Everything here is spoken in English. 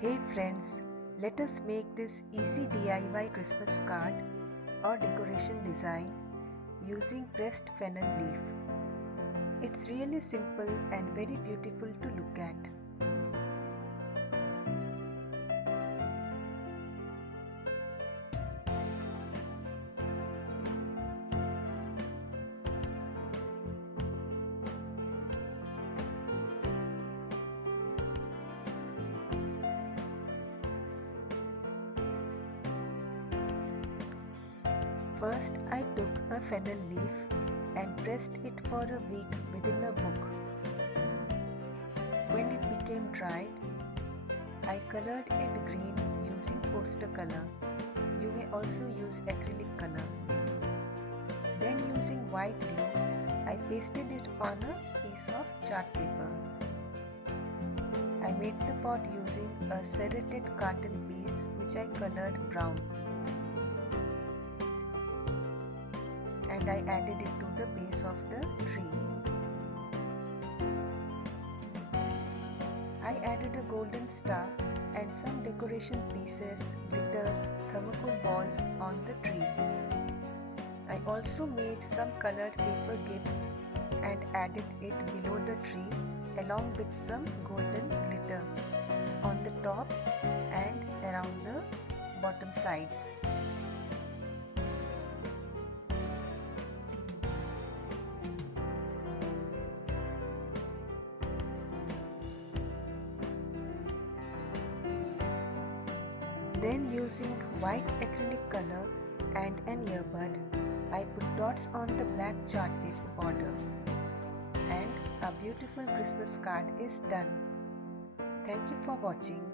Hey friends, let us make this easy DIY Christmas card or decoration design using pressed fennel leaf. It's really simple and very beautiful to look at. First, I took a fennel leaf and pressed it for a week within a book. When it became dried, I colored it green using poster color. You may also use acrylic color. Then using white glue, I pasted it on a piece of chart paper. I made the pot using a serrated carton piece which I colored brown. And I added it to the base of the tree. I added a golden star and some decoration pieces, glitters, thermocol balls on the tree. I also made some colored paper gifts and added it below the tree along with some golden glitter on the top and around the bottom sides. Then using white acrylic color and an earbud, I put dots on the black chart paper border. And a beautiful Christmas card is done. Thank you for watching.